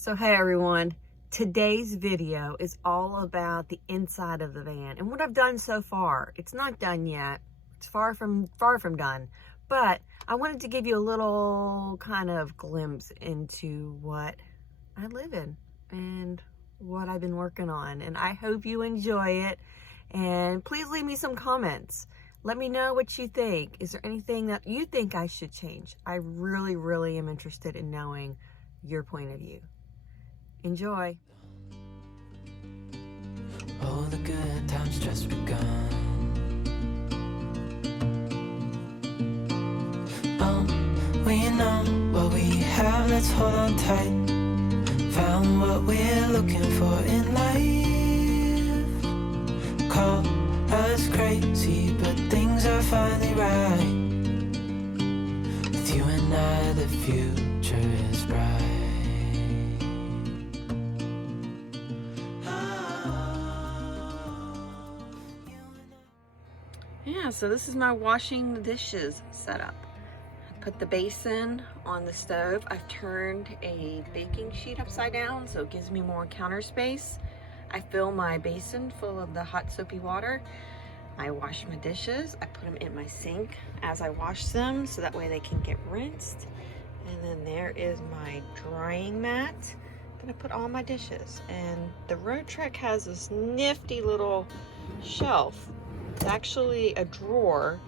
So hey everyone, today's video is all about the inside of the van and what I've done so far. It's not done yet. It's far from done, but I wanted to give you a little kind of glimpse into what I live in and what I've been working on, and I hope you enjoy it. And please leave me some comments. Let me know what you think. Is there anything that you think I should change? I really am interested in knowing your point of view. Enjoy. Oh, the good times just begun. We know what we have, let's hold on tight. Found what we're looking for in life. Call us crazy, but things are finally right. With you and I, the future is bright. Yeah, so this is my washing the dishes setup. I put the basin on the stove. I've turned a baking sheet upside down so it gives me more counter space. I fill my basin full of the hot soapy water. I wash my dishes. I put them in my sink as I wash them so that way they can get rinsed. And then there is my drying mat. Then I put all my dishes. And the Roadtrek has this nifty little shelf. It's actually a drawer,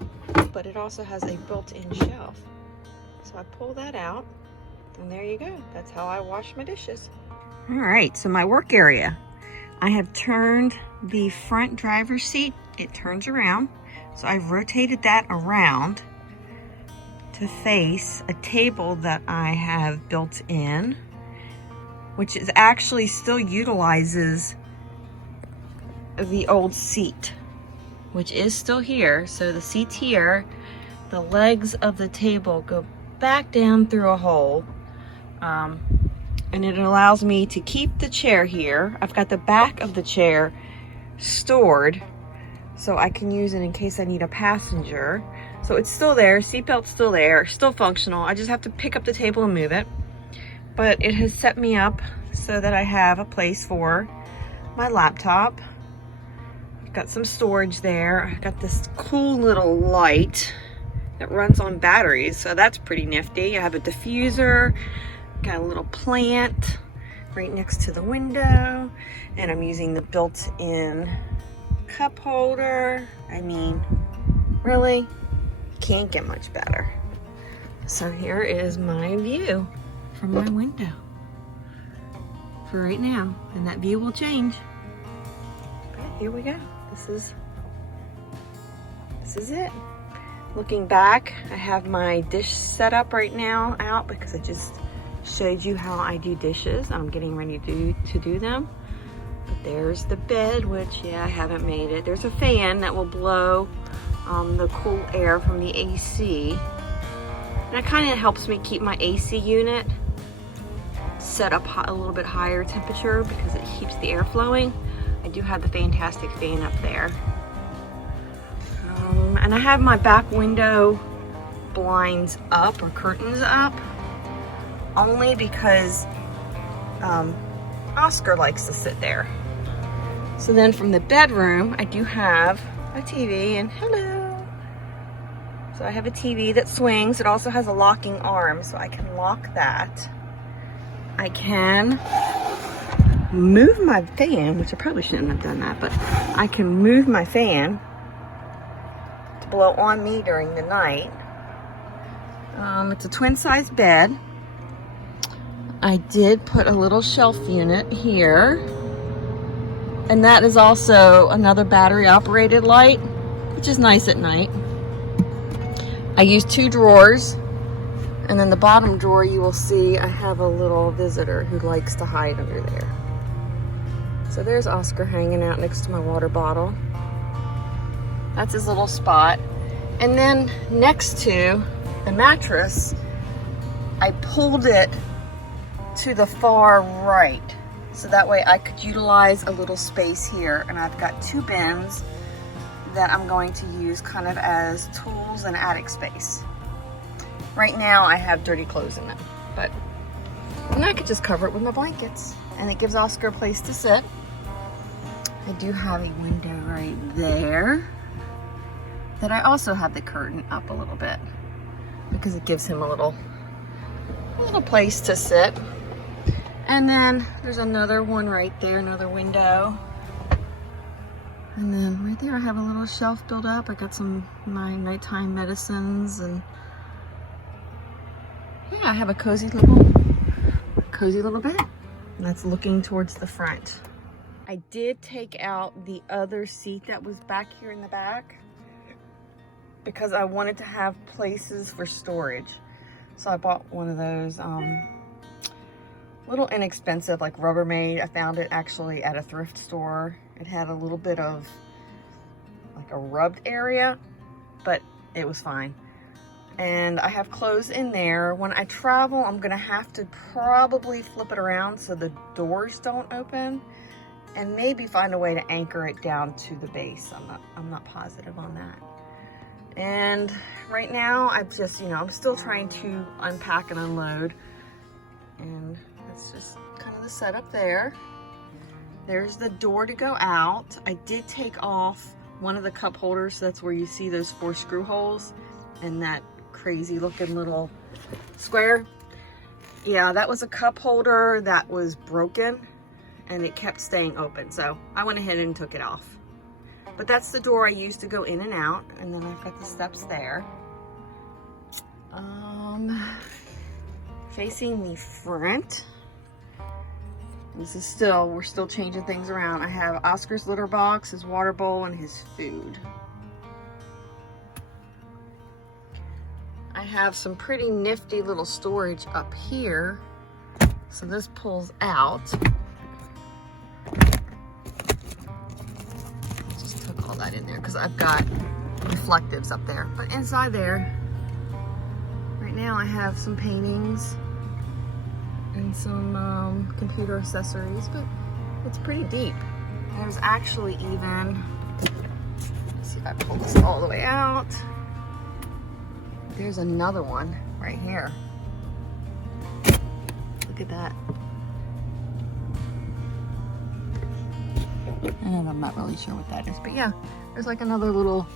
but it also has a built-in shelf. So I pull that out, and there you go. That's how I wash my dishes. All right, so my work area. I have turned the front driver's seat. It turns around. So I've rotated that around to face a table that I have built in, which is actually still utilizes the old seat, which is still here. So the seat's here. The legs of the table go back down through a hole. And it allows me to keep the chair here. I've got the back of the chair stored so I can use it in case I need a passenger. So it's still there, seatbelt's still there, still functional. I just have to pick up the table and move it. But it has set me up so that I have a place for my laptop. Got some storage there. I got this cool little light that runs on batteries, so that's pretty nifty. I have a diffuser, got a little plant right next to the window, and I'm using the built-in cup holder. I mean, really, can't get much better. So here is my view from my window for right now, and that view will change. But here we go. This is it. Looking back, I have my dish set up right now out because I just showed you how I do dishes. I'm getting ready to do them. But there's the bed, which, yeah, I haven't made it. There's a fan that will blow the cool air from the AC. And it kind of helps me keep my AC unit set up a little bit higher temperature because it keeps the air flowing. I do have the Vantastic fan up there. And I have my back window blinds up, or curtains up, only because Oscar likes to sit there. So then from the bedroom, I do have a TV, and hello. So I have a TV that swings. It also has a locking arm, so I can lock that. I can move my fan, which I probably shouldn't have done that, but I can move my fan to blow on me during the night. It's a twin size bed. I did put a little shelf unit here, and that is also another battery operated light, which is nice at night. I use 2 drawers, and then the bottom drawer you will see I have a little visitor who likes to hide under there. So there's Oscar hanging out next to my water bottle. That's his little spot. And then next to the mattress, I pulled it to the far right. So that way I could utilize a little space here. And I've got 2 bins that I'm going to use kind of as tools and attic space. Right now I have dirty clothes in them, but And I could just cover it with my blankets. And it gives Oscar a place to sit. I do have a window right there that I also have the curtain up a little bit because it gives him a little place to sit. And then there's another one right there, another window. And then right there I have a little shelf built up. I got some my nighttime medicines, and yeah, I have a cozy little bed. And that's looking towards the front. I did take out the other seat that was back here in the back because I wanted to have places for storage. So I bought one of those little inexpensive, like Rubbermaid. I found it actually at a thrift store. It had a little bit of like a rubbed area, but it was fine. And I have clothes in there. When I travel, I'm gonna have to probably flip it around so the doors don't open, and maybe find a way to anchor it down to the base. I'm not positive on that. And right now I'm just, I'm still trying to unpack and unload. And that's just kind of the setup there. There's the door to go out. I did take off one of the cup holders. So that's where you see those 4 screw holes and that crazy looking little square. Yeah, that was a cup holder that was broken and it kept staying open. So I went ahead and took it off. But that's the door I used to go in and out. And then I've got the steps there. Facing the front. This is we're still changing things around. I have Oscar's litter box, his water bowl, and his food. I have some pretty nifty little storage up here. So this pulls out. Just took all that in there because I've got reflectives up there. But inside there, right now I have some paintings and some computer accessories, but it's pretty deep. There's actually even, let's see if I pull this all the way out. There's another one right here. Look at that. And I'm not really sure what that is, but yeah, there's like another little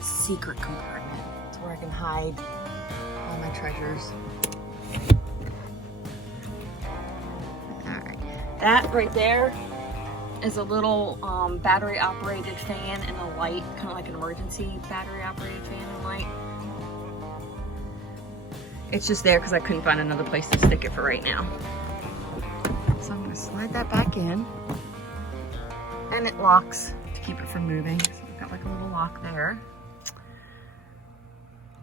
secret compartment. It's where I can hide all my treasures. Alright, that right there is a little battery operated fan and a light, kind of like an emergency battery operated fan and light. It's just there because I couldn't find another place to stick it for right now. So I'm going to slide that back in. And it locks to keep it from moving. So I've got like a little lock there.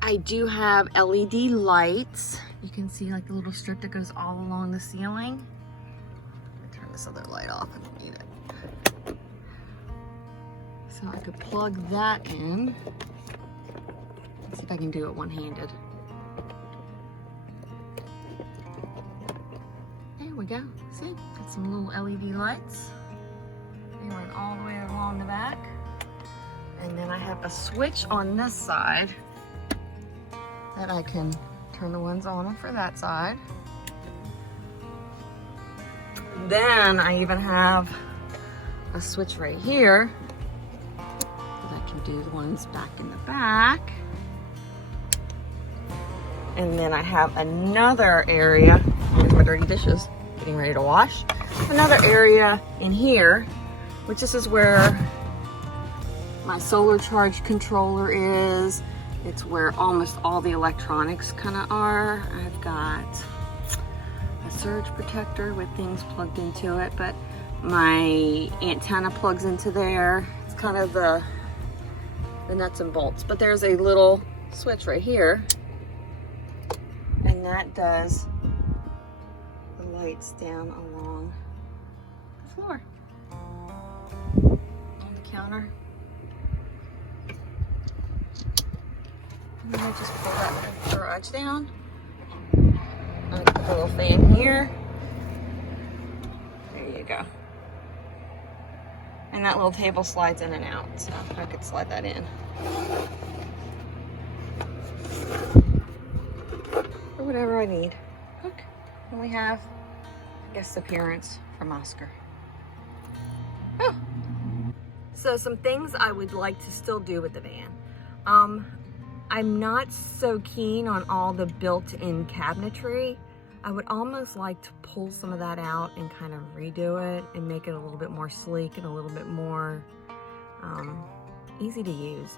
I do have LED lights. You can see like the little strip that goes all along the ceiling. Let me turn this other light off. I don't need it. So I could plug that in. Let's see if I can do it one-handed. There we go. See? Got some little LED lights. They run all the way along the back. And then I have a switch on this side that I can turn the ones on for that side. Then I even have a switch right here that I can do the ones back in the back. And then I have another area, here's my dirty dishes, getting ready to wash. Another area in here, which this is where my solar charge controller is. It's where almost all the electronics kind of are. I've got a surge protector with things plugged into it, but my antenna plugs into there. It's kind of the nuts and bolts, but there's a little switch right here, and that does the lights down along the floor on the counter. And then I just pull that garage down. I put the little fan here. There you go. And that little table slides in and out, so I could slide that in. Or whatever I need. Look, and we have guest appearance from Oscar. Oh. So some things I would like to still do with the van. I'm not so keen on all the built-in cabinetry. I would almost like to pull some of that out and kind of redo it and make it a little bit more sleek and a little bit more easy to use.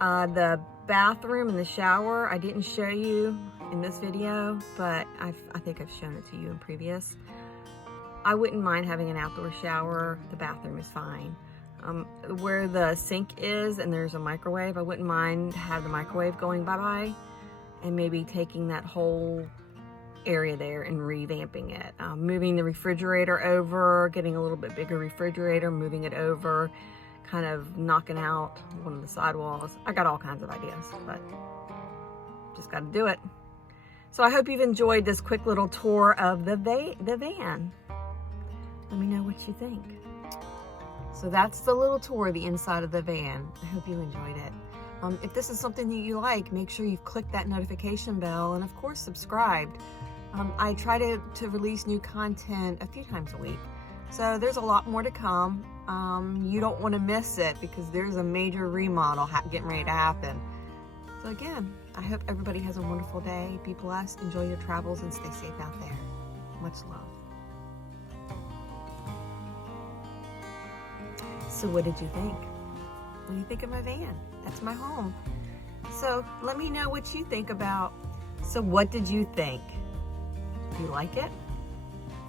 The bathroom and the shower, I didn't show you in this video, but I think I've shown it to you in previous. I wouldn't mind having an outdoor shower. The bathroom is fine. Where the sink is and there's a microwave, I wouldn't mind have the microwave going bye-bye and maybe taking that whole area there and revamping it. Moving the refrigerator over, getting a little bit bigger refrigerator, moving it over, kind of knocking out one of the sidewalls. I got all kinds of ideas, but just got to do it. So I hope you've enjoyed this quick little tour of the van. Let me know what you think. So that's the little tour of the inside of the van. I hope you enjoyed it. If this is something that you like, make sure you've clicked that notification bell and of course subscribed. I try to release new content a few times a week. So there's a lot more to come. You don't want to miss it because there's a major remodel getting ready to happen. So again, I hope everybody has a wonderful day. Be blessed, enjoy your travels, and stay safe out there. Much love. So what did you think? What do you think of my van? That's my home. So let me know what you think about. So what did you think? Do you like it?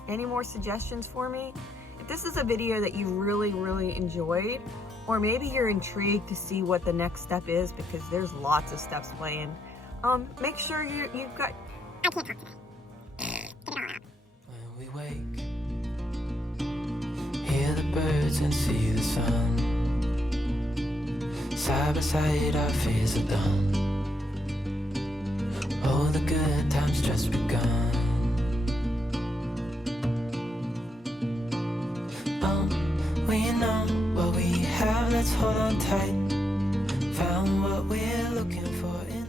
Any more suggestions for me? If this is a video that you really enjoyed, or maybe you're intrigued to see what the next step is because there's lots of steps planned, make sure you've got... I can't talk today. When we wake, hear the birds and see the sun. Side by side our fears are done. All the good times just begun. We know what we have, let's hold on tight. Found what we're looking for in